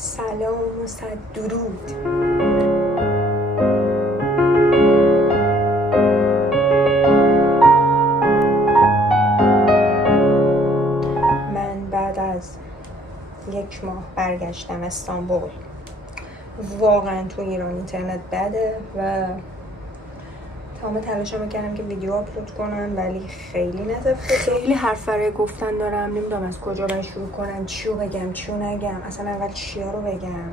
سلام و صد درود. من بعد از 1 ماه برگشتم استانبول. واقعا تو ایران اینترنت بده و تمام تلاشمو کردم که ویدیو آپلود کنم ولی خیلی نتفته. خیلی حرف برای گفتن دارم، نمیدونم از کجا باید شروع کنم، چیو بگم چیو نگم، اصلا اول چیا رو بگم.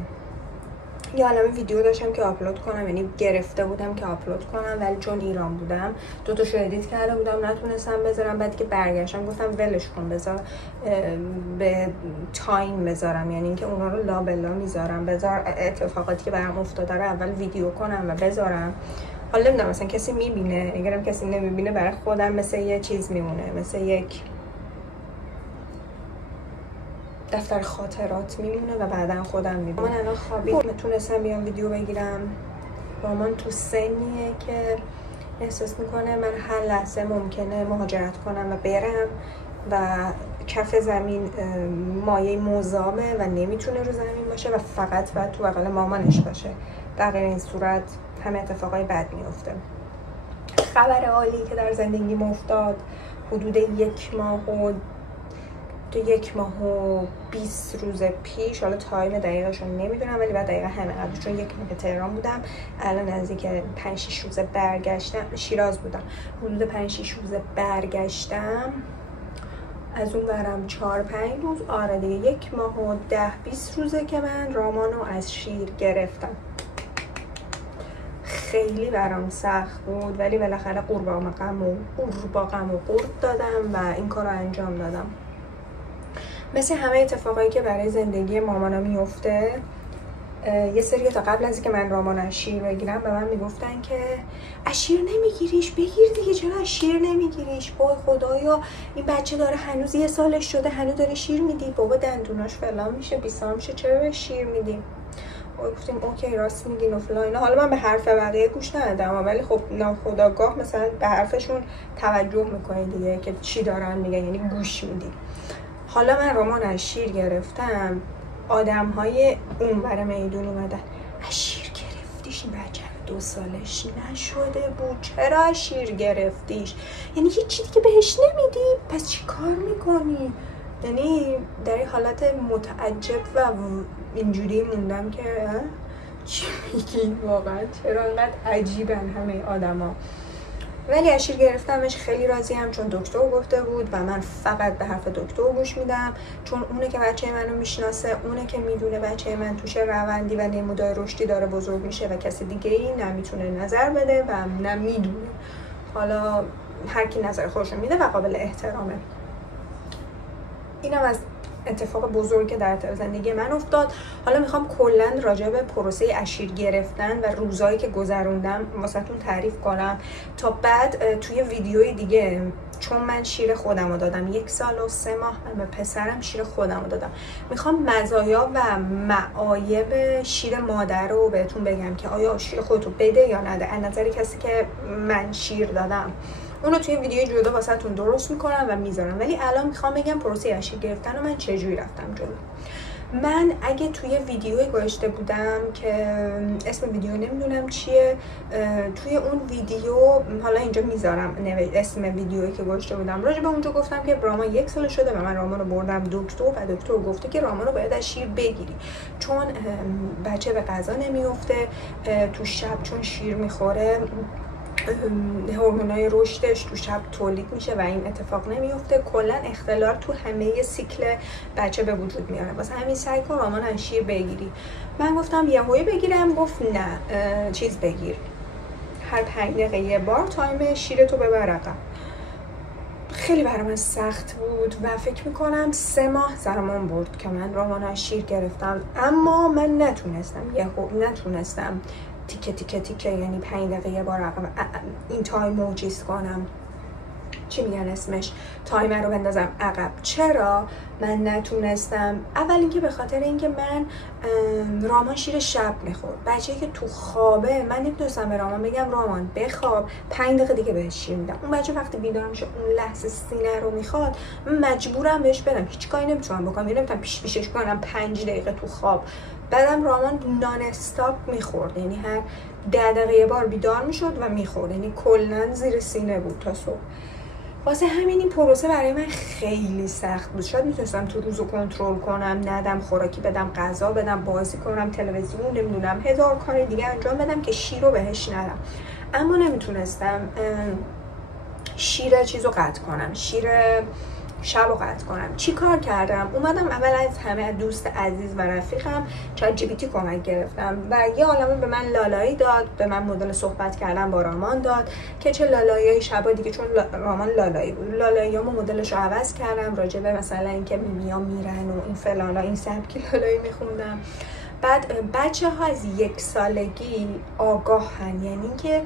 یه عالمه ویدیو داشتم که آپلود کنم، یعنی گرفته بودم که آپلود کنم ولی چون ایران بودم 2 تاشو ادیت کرده بودم نتونستم بذارم. بعد که برگشتم گفتم ولش کن، بذار به تایم بذارم، یعنی اینکه اونا رو لابلا میذارم، بذار اتفاقاتی که برام افتاده رو اول ویدیو کنم و بذارم. حالا نمیدونم مثلا کسی میبینه، اگرم کسی نمیبینه برای خودم مثل یه چیز میمونه، مثل یک دفتر خاطرات میمونه و بعدا خودم میبینم. من الان خوابیدم، تونستم بیام ویدیو بگیرم. رامان تو سنیه که احساس میکنه من هر لحظه ممکنه مهاجرت کنم و برم و کف زمین مایه مذابه و نمیتونه رو زمین باشه و فقط باید تو بغل مامانش باشه. در غیر این صورت همه اتفاقای بد میفته. خبر عالی که در زندگیم افتاد حدود 1 ماه و 20 روز پیش، حالا تایم دقیقش رو نمیدونم ولی بعد دقیقا همه قبل، چون 1 ماه به تهران بودم، الان نزدیک 5-6 روز برگشتم. شیراز بودم، حدود 5-6 روز برگشتم. از اون برم 4-5 روز، آره دیگه 1 ماه و 10-20 روزه که من رامانو از شیر گرفتم. خیلی برام سخت بود ولی بالاخره قورباغه و قورت دادم و این کار رو انجام دادم. مثل همه اتفاقایی که برای زندگی مامانا میفته، یه سری تا قبل از اینکه من رامان از شیر بگیرم به من میگفتن که از شیر نمیگیریش، بگیر دیگه، چرا از شیر نمیگیریش؟ وای خدایا این بچه داره هنوز 1 سالش شده هنوز داره شیر میدی، بابا دندوناش فلان میشه 20 میشه، چرا به شیر میدی؟ گفتیم اوکی راست میگین و فلان. حالا من به حرف بقیه گوش ندادم ولی خب ناخودآگاه مثلا به حرفشون توجه میکنی دیگه که چی دارن میگن، یعنی گوش میدی. حالا من رامان از شیر گرفتم، آدم‌های اونور میدون اومدن از شیر گرفتیش؟ این بچه 2 سالش نشده بود، چرا از شیر گرفتیش؟ یعنی هیچ چیزی که بهش نمیدی، پس چی کار میکنی؟ یعنی در این حالت متعجب و اینجوری موندم که چی میگی واقعا، چرا انقدر عجیبن همه آدما. ولی از شیر گرفتمش خیلی راضیم، چون دکتر گفته بود و من فقط به حرف دکتر گوش میدم، چون اونه که بچه منو میشناسه، اونه که میدونه بچه من توش روندی و نمودار رشدی داره بزرگ میشه و کسی دیگه ای نمیتونه نظر بده و نمیدونه. حالا هر کی نظر خودشو میده و قابل احترامه. اینم از اتفاق بزرگی که در زندگی من افتاد. حالا میخوام کلا راجع به پروسه از شیر گرفتن و روزایی که گذروندم واسهتون تعریف کنم تا بعد توی ویدیوی دیگه، چون من شیر خودم رو دادم 1 سال و 3 ماه به پسرم شیر خودم رو دادم، میخوام مزایا و معایب شیر مادر رو بهتون بگم که آیا شیر خودتو بده یا نده از نظر کسی که من شیر دادم. اونو توی ویدیو جدا واسهتون درست میکنم و میذارم، ولی الان میخوام بگم پروسه از شیر گرفتن رو من چجوری رفتم جلو. من اگه توی ویدیوی گذاشته بودم که اسم ویدیو نمیدونم چیه، توی اون ویدیو حالا اینجا میذارم اسم ویدیویی که گذاشته بودم، راجع به اونجا گفتم که رامان 1 سال شده و من رامان رو بردم دکتر و دکتر گفته که رامان رو باید از شیر بگیری، چون بچه به غذا نمیفته تو شب، چون شیر میخوره هورمونای رشدش تو شب تولید میشه و این اتفاق نمیفته. کلا اختلال تو همه سیکل بچه به وجود میاره، واسه همین سعی کن رامان از شیر بگیری. من گفتم یهویی بگیرم، گفت نه چیز بگیر، هر 5 دقیقه یه بار تایم شیرتو ببر عقب. خیلی برای من سخت بود و فکر میکنم 3 ماه زمان برد که من رامان از شیر گرفتم، اما من نتونستم تیکه یعنی 5 دقیقه یه بار این تایم رو چیز کنم، چی میگن اسمش، تایمر رو بندازم عقب. چرا من نتونستم؟ اول اینکه به خاطر اینکه من رامان شیر شب میخورد. بچه‌ای که تو خوابه من نمیتونستم به رامان بگم رامان بخواب 5 دقیقه دیگه بهش شیر میدم. اون بچه وقتی بیدار میشه اون لحظه سینه رو میخواد، من مجبورم بهش بدم، هیچ کاری نمیتونم بکنم. نمیتونم پیشش کنم 5 دقیقه تو خواب. بعدم رامان نان استاپ میخورد، یعنی هر 10 دقیقه یه بار بیدار میشد و میخورد، یعنی کلا زیر سینه بود تا صبح. واسه همین این پروسه برای من خیلی سخت بود. شاید میتونستم تو روزو کنترل کنم، ندم خوراکی بدم، غذا بدم، بازی کنم، تلویزیون، نمیدونم هزار کار دیگه انجام بدم که شیر رو بهش ندم، اما نمیتونستم شیر چیزو قطع کنم، شیر شب رو قطع کنم. چی کار کردم؟ اومدم اول از همه دوست عزیز و رفیقم چت جی پی تی کمک گرفتم و یه عالمه به من لالایی داد، به من مدل صحبت کردن با رامان داد که چه لالایی شبا دیگه، چون رامان لالایی بود، لالاییامو مدلش رو عوض کردم، راجع به مثلا اینکه میمیا میرن و این فلانا، این سبکی لالایی میخوندم. بعد بچه ها از 1 سالگی آگاهن، یعنی که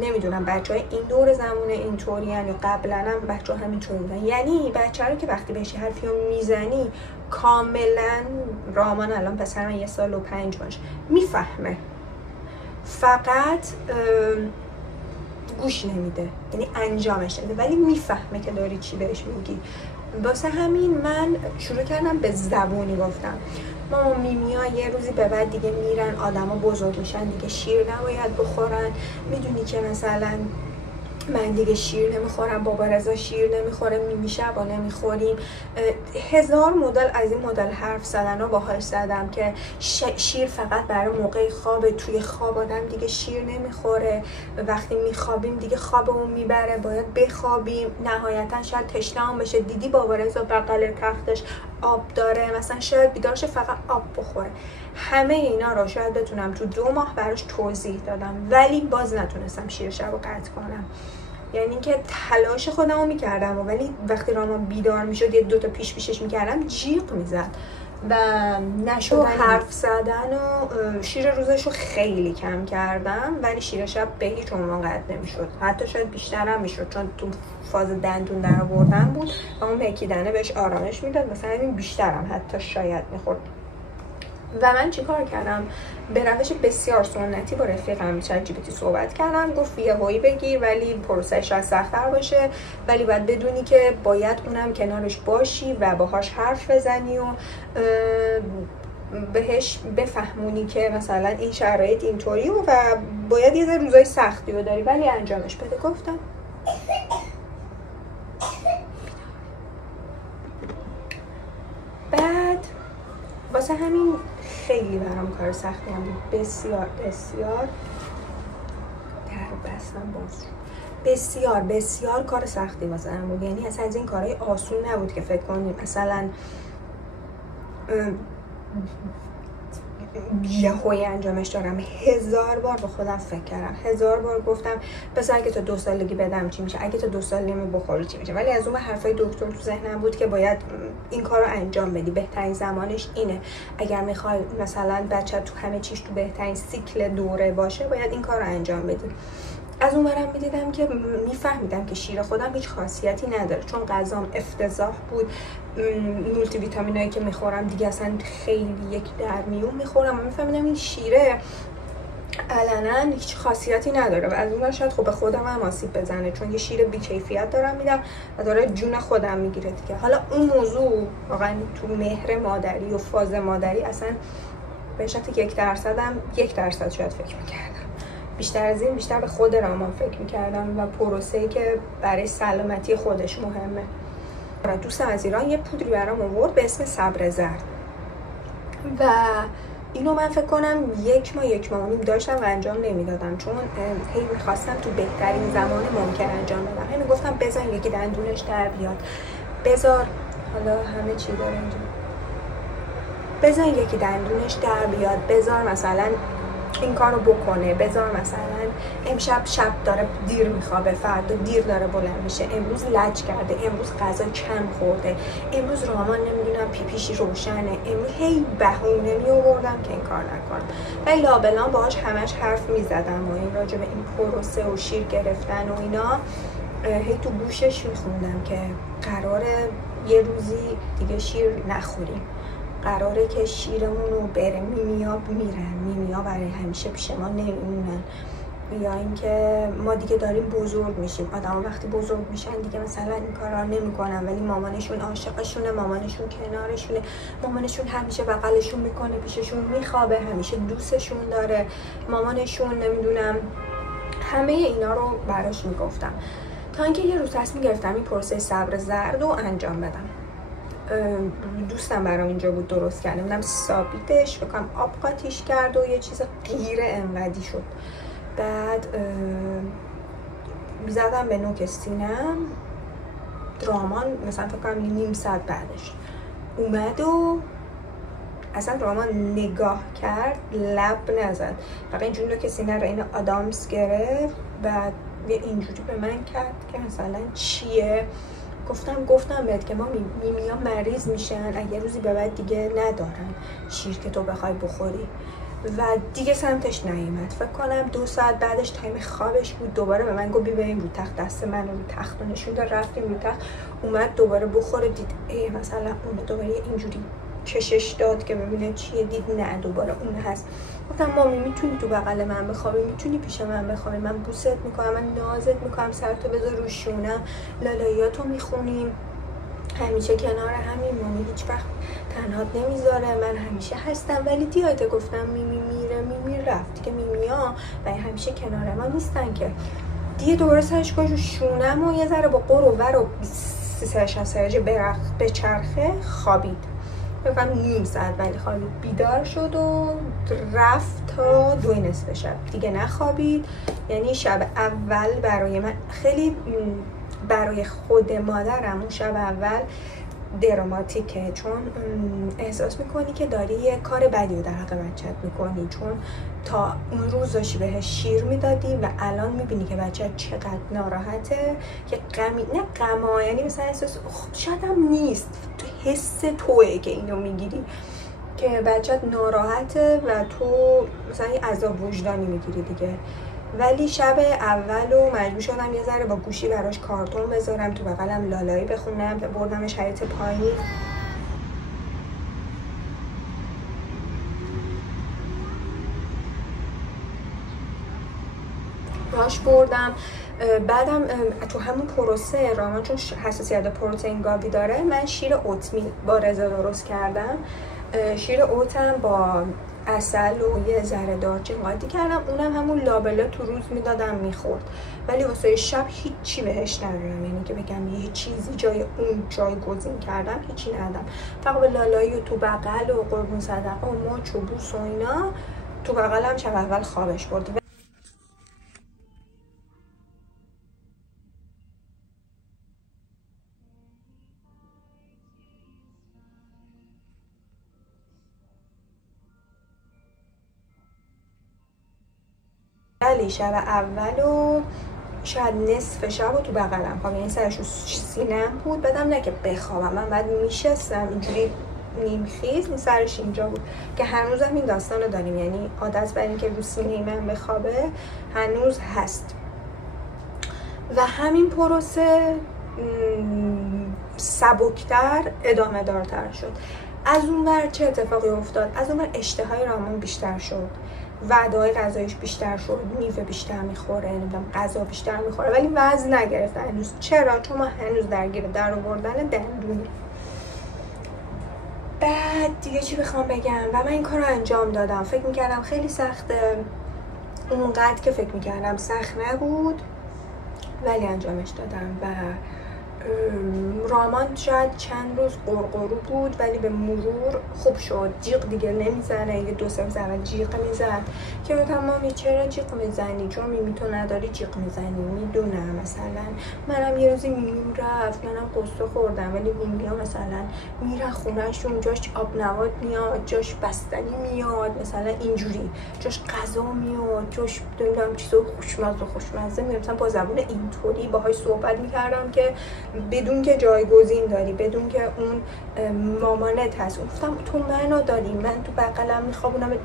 نمیدونم بچه های این دور زمونه اینطوری یا قبلا هم بچه ها همینطوری بودن. یعنی بچه ها رو که وقتی بهش حرفی رو میزنی کاملا، رامان الان پسر من 1 سال و 5 ماهشه، میفهمه، فقط گوش نمیده، یعنی انجامش نمیده، ولی میفهمه که داری چی بهش میگی. واسه همین من شروع کردم به زبونی گفتم. ماما میمیا یه روزی به بعد دیگه میرن، آدما بزرگ میشن دیگه شیر نباید بخورن، میدونی که مثلا من دیگه شیر نمیخورم، بابا رضا شیر نمیخوره، میمی شبا نمیخوریم. 1000 مدل از این مدل حرف زدن رو باهاش زدم که شیر فقط برای موقع خواب، توی خواب آدم دیگه شیر نمیخوره، وقتی میخوابیم دیگه خوابمون میبره، باید بخوابیم، نهایتا شاید تشنه‌ام بشه، دیدی بابا رضا بغل تختش آب داره، مثلا شاید بیدارش فقط آب بخوره. همه اینا رو شاید بتونم تو 2 ماه براش توضیح دادم، ولی باز نتونستم شیر شب رو قطع کنم. یعنی که تلاش خودم رو میکردم، ولی وقتی رامان بیدار میشد 1-2 تا پیشش میکردم جیغ میزد و نشد. حرف زدن و شیر روزش رو خیلی کم کردم، ولی شیر شب به هیچ عنوان قطع نمیشد، حتی شاید بیشتر هم میشد، چون تو فاز دندون در آوردن بود و اون مکیدنه بهش آرامش میداد، مثلا این بیشتر هم حتی شاید میخورد. و من چیکار کردم؟ به روش بسیار سنتی با رفیقم چت جی پی تی صحبت کردم، گفت یهویی بگیر ولی پروسش شاید سخت‌تر باشه، ولی باید بدونی که باید اونم کنارش باشی و باهاش حرف بزنی و بهش بفهمونی که مثلا این شرایط اینطوری و باید یه روزای سختی رو داری ولی انجامش بده. گفتم بعد واسه همین خیلی برام کار سختی هم بود، بسیار بسیار در بستم باز بسیار بسیار کار سختی واسه هم بود. یعنی اصلا از این کارهای آسون نبود که فکر کنیم مثلا یهویی انجامش دارم. 1000 بار به خودم فکر کردم، 1000 بار گفتم پس اگه تا 2 سالگی بدم چی میشه، اگه تا 2 سال نمی بخوری چی میشه. ولی از اون حرفای دکتر تو ذهنم بود که باید این کار رو انجام بدی، بهترین زمانش اینه، اگر میخوای مثلا بچه تو همه چیش تو بهترین سیکل دوره باشه باید این کار رو انجام بدی. از اون برم میدیدم که میفهمیدم که شیر خودم هیچ خاصیتی نداره، چون غذام افتضاح بود، مولتی ویتامینایی که میخورم دیگه اصلا خیلی یک در میون میخورم و میفهمیدم این شیره علنا هیچ خاصیتی نداره و از اون شاید خب به خودم هم آسیب بزنه، چون یه شیر بی‌کیفیت دارم میدم و داره جون خودم میگیره دیگه. حالا اون موضوع واقعا تو مهر مادری و فاز مادری اصلا به شرط 1% هم 1% شاید فکر میکردم، بیشتر از این بیشتر به خود رامان فکر میکردم و پروسه‌ای که برای سلامتی خودش مهمه. دوستم از ایران یه پودری برام آورد به اسم صبر زرد و اینو من فکر کنم 1 ماه و نیم داشتم و انجام نمیدادم، چون هی میخواستم تو بهترین زمان ممکن انجام بدم. هی میگفتم بذار یکی دندونش در بیاد، بذار حالا همه چی داره اینجا، بذار یکی دندونش در بیاد، بذار مثلا این کارو بکنه، بذار مثلا امشب شب داره دیر میخوابه، فردا دیر داره بلند میشه، امروز لج کرده، امروز غذا کم خورده، امروز رامان نمیدونم پیپیشی روشنه، امروز هی بهونه می آوردم که این کار نکنم. ولی لابلان باهاش همش حرف میزدم و این راجع به این پروسه و شیر گرفتن و اینا هی تو گوشش میخوندم که قراره یه روزی دیگه شیر نخوریم، قراره که شیرمون رو بره، میمیا میرن، میمیا برای همیشه پیش ما نمیمونن، یا اینکه ما دیگه داریم بزرگ میشیم. آدما وقتی بزرگ میشن دیگه مثلا این کارا نمیکنن، ولی مامانشون عاشقشونه، مامانشون کنارشونه، مامانشون همیشه بغلشون میکنه، پیششون میخوابه، همیشه دوستشون داره، مامانشون نمیدونم. همه اینا رو براش میگفتم تا اینکه یه روز تصمیم گرفتم این پروسه صبر زرد رو انجام بدم. دوستم برام اینجا بود درست کرده بودم ثابتش بکنم، آب قاطیش کرد و یه چیز غیر انقدی شد. بعد زدم به نوک سینم، رامان مثلا فکر کنم نیم ساعت بعدش اومد و اصلا رامان نگاه کرد، لب نزد، فقط اینجوری نوک سینه رو این آدامس گرفت، بعد اینجوری به من کرد که مثلا چیه. گفتم بهت که ما میمیا مریض میشن، اگه روزی به بعد دیگه ندارن شیر که تو بخوای بخوری. و دیگه سمتش نیومد. فکر کنم 2 ساعت بعدش تایم خوابش بود، دوباره به من گفت بریم رو تخت، دست من رو تخت نشون داد، رفتیم رو تخت، اومد دوباره بخوره، دید مثلا اون دوباره اینجوری کشش داد که ببینه چیه، دید نه دوباره اون هست. گفتم مامی میتونی تو بغل من بخوابی، میتونی پیش من بخوابی، من بوست میکنم، من نازت میکنم، سرتو بذار رو شونم، لالاییاتو میخونیم، همیشه کنار همین، مامی هیچ وقت تنهات نمیذاره، من همیشه هستم. ولی دیاده گفتم میمی میره، میمی رفت دیگه، میمیا و همیشه کنار ما نیستن که. دیگه دوباره سرش کن رو شونم و یه ذره با قر و ور و 360 درجه به چرخه خوابید. بکنم نیم ساعت ولی خوابید. بیدار شد و رفت تا 2 نصف شب دیگه نخوابید. یعنی شب اول برای من خیلی، برای خود مادرم اون شب اول دراماتیکه، چون احساس میکنی که داری یه کار بدی رو در حق بچت میکنی، چون تا اون روز داشتی بهش شیر میدادی و الان میبینی که بچه چقدر ناراحته، که غمی، نه غما، یعنی مثلا احساس شاید هم نیست، حس توئه که اینو میگیری که بچت ناراحته و تو مثلا یه عذاب وجدانی میگیری دیگه. ولی شب اول رو مجبور شدم یه ذره با گوشی براش کارتون بذارم، تو بغلم لالایی بخونم، بردمش حیاط پایین، باش بردم. بعدم تو همون پروسه رامان چون حساسیت به پروتئین گاوی داره، من شیر اوتمیل با رضا درست کردم. شیر اوتم با عسل و یه ذره دارچین قاطی کردم، اونم همون لابلا تو روز میدادم میخورد، ولی واسه شب هیچی بهش ندادم، یعنی که بگم یه چیزی جای اون جایگزین کردم هیچی ندادم، فقط به لالایی و تو بغل و قربون صدقه و ماچ و بوس و اینا تو بغلم شب اول خوابش برد. ولی شب اول و شاید نصف شب و تو بغلم خواب، یعنی سرش رو سینم بود، بدم نه که بخوابم، من بعد میشستم اینجوری نیمخیز، سرش اینجا بود که هنوزم این داستان رو داریم، یعنی عادت بر این که رو سینه من بخوابه هنوز هست. و همین پروسه سبکتر ادامه دارتر شد. از اون ور چه اتفاقی افتاد؟ از اون ور اشتهای رامان بیشتر شد، وعده‌های غذایش بیشتر شد، میوه بیشتر میخوره، نمیدونم غذا بیشتر میخوره، ولی وزن نگرفته هنوز. چرا؟ چون ما هنوز درگیر در آوردن دندون. بعد دیگه چی بخوام بگم، و من این کار رو انجام دادم. فکر میکردم خیلی سخته، اونقدر که فکر میکردم سخت نبود، ولی انجامش دادم. و رامان شاید چند روز قرقرو بود، ولی به مرور خوب شد، جیغ دیگه نمیزنه. یه 2-3 روز اول جیغ میزد که گفتم مامی چرا جیغ میزنی؟ چون میمی تو نداری جیغ میزنی. میدونم مثلا منم یه روزی میمیم رفت، منم قصه خوردم، ولی میمی ها مثلا میرن خونهشون، جاش آب نبات میاد، جاش بستنی میاد، مثلا اینجوری جاش غذا میاد، جاش نمیدونم چیزا خوشمزه میاد. مثلا با زبون اینطوری باهاش صحبت میکردم که بدون که جایگزین داری، بدون که اون مامانت هست. گفتم تو منو داری، من تو بغلم میخوابونمت،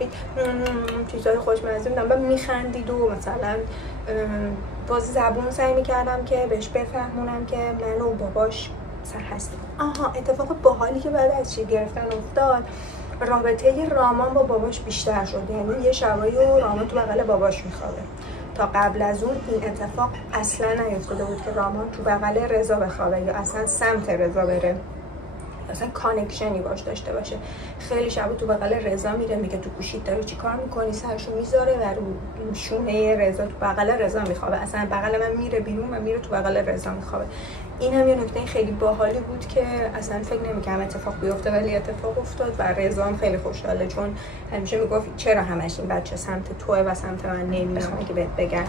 چیزای خوشمزه میدم و میخندید و مثلا باز زبون سعی میکردم که بهش بفهمونم که من و باباش هستیم. اتفاق باحالی که بعد از شیر گرفتن افتاد، رابطه رامان با باباش بیشتر شد. یعنی یه شبایی و رامان تو بغل باباش میخوابه. تا قبل از اون این اتفاق اصلا نیفتاده بود که رامان تو بغل رضا بخوابه یا اصلا سمت رضا بره، اصلا کانکشنی باش داشته باشه. خیلی شب تو بغل رضا میره، میگه تو گوشیت داری چی کار میکنی، سرشو میذاره و رو شونه رضا تو بغل رضا میخوابه. اصلا بغل من میره بیرون و میره تو بغل رضا میخوابه. این هم یه نکته خیلی باحالی بود که اصلا فکر نمی‌کردم اتفاق بیفته، ولی اتفاق افتاد و رضا هم خیلی خوشحاله، چون همیشه میگفت چرا همش این بچه سمت توه و سمت من نمیخوام که بهت بگم.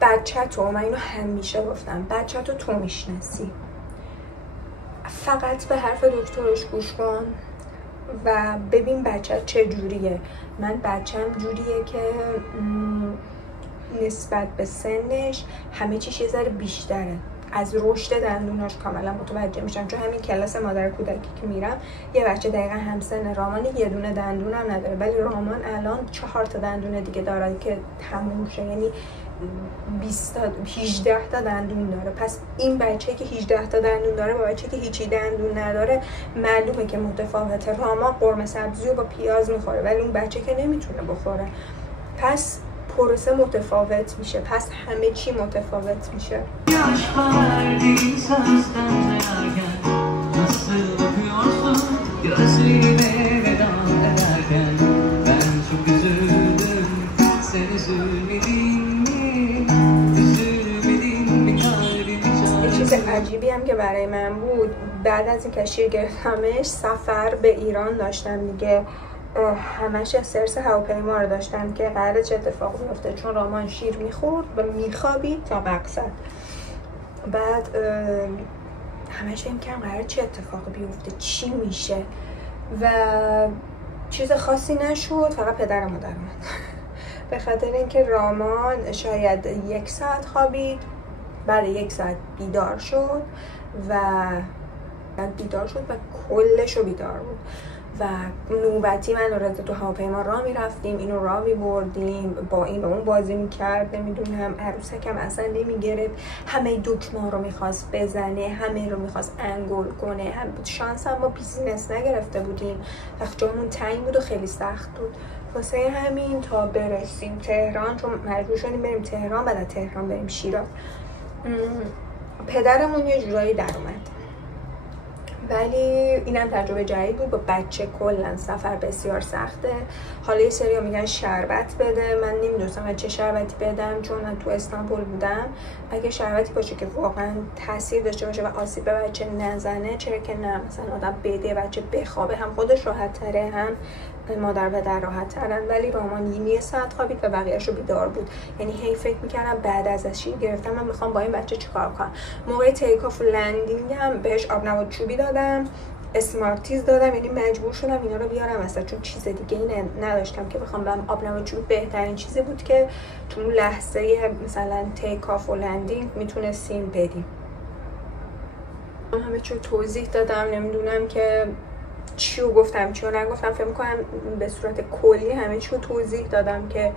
بچه‌تو، من اینو همیشه گفتم، بچه‌تو تو میشناسی، فقط به حرف دکترش گوش کن و ببین بچه چه جوریه. من بچه‌م جوریه که نسبت به سنش همه چیش یه ذره بیشتره. از رشد دندوناش کاملا متوجه میشم، چون همین کلاس مادر کودکی که میرم یه بچه دقیقا همسن رامانی یه دونه دندون هم نداره، ولی رامان الان 4 تا دندون دیگه داره که تموم شه، یعنی 18 تا دندون داره. پس این بچه که 18 تا دندون داره با بچه که هیچی دندون نداره معلومه که متفاوته. رامان قرمه سبزی رو با پیاز میخوره ولی اون بچه که نمیتونه بخوره، pes پروسه متفاوت میشه، پس همه چی متفاوت میشه. چیز عجیبی هم که برای من بود، بعد از این که شیر گرفتمش سفر به ایران داشتم دیگه، همش استرس هواپیما رو داشتم که قراره چه اتفاقی بیفته، چون رامان شیر میخورد و میخوابید تا مقصد. بعد همش فکر کردم قراره چه اتفاقی بیفته، چی میشه، و چیز خاصی نشد، فقط پدرم در اومد. به خاطر اینکه رامان شاید 1 ساعت خوابید، بعد 1 ساعت بیدار شد و کلش رو بیدار بود و نوبتی من و رضا تو هواپیما راه میرفتیم، اینو راه میبردیم، با این و اون بازی میکرد، نمیدونم عروسکم اصلا نمیگرفت، همه دکمه رو میخواست بزنه، همه رو میخواست انگل کنه. شانس هم ما بیزینس نگرفته بودیم، وقت جامون تنگ بود و خیلی سخت بود. واسه همین تا برسیم تهران، چون مجبور شدیم بریم تهران، بعد از تهران بریم شیراز، پدرمون یه جورایی در اومد. ولی اینم تجربه جدید بود، با بچه کلا سفر بسیار سخته. حالا یه سری میگن شربت بده، من نمیدونستم چه شربتی بدم چون من تو استانبول بودم. اگه شربتی باشه که واقعا تاثیر داشته باشه و آسیب به بچه نزنه، چرا که نه، مثلا آدم بده بچه بخوابه، هم خودش راحت تره هم مادر پدر راحت ترن. ولی رامان 1 ساعت خوابید و بقیه‌شو بیدار بود. یعنی هی فکر میکردم بعد از شیر گرفتم من میخوام با این بچه چیکار کنم. موقع تیک آف و لندینگ هم بهش آب نبات چوبی دادم، اسمارتیز دادم، یعنی مجبور شدم اینا رو بیارم واسه، چون چیز دیگه ای نداشتم که بخوام برم. آب نبات چوبی بهترین چیزی بود که تو لحظه مثلا تیک آف و لندینگ میتونستیم بدیم. همه چیو توضیح دادم، نمیدونم که چیو گفتم چیو نگفتم، فکر می‌کنم به صورت کلی همه چیو توضیح دادم که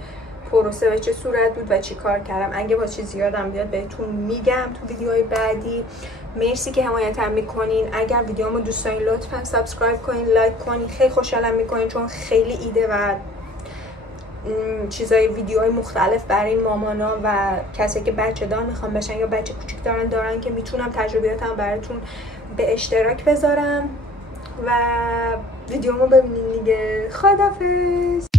پروسه به چه صورت بود و چی کار کردم. اگه با چیز یادم بیاد بهتون میگم تو ویدیوهای بعدی. مرسی که حمایتم میکنین. اگر ویدیومو دوست دارین لطفا سابسکرایب کنین، لایک کنین، خیلی خوشحالم میکنین چون خیلی ایده و چیزای ویدیوهای مختلف برای مامانا و کسی که بچه دار میخوام بشن یا بچه کوچیک دارن که میتونم تجربیاتم براتون به اشتراک بذارم و ویدیومو ببینین دیگه. خداحافظ.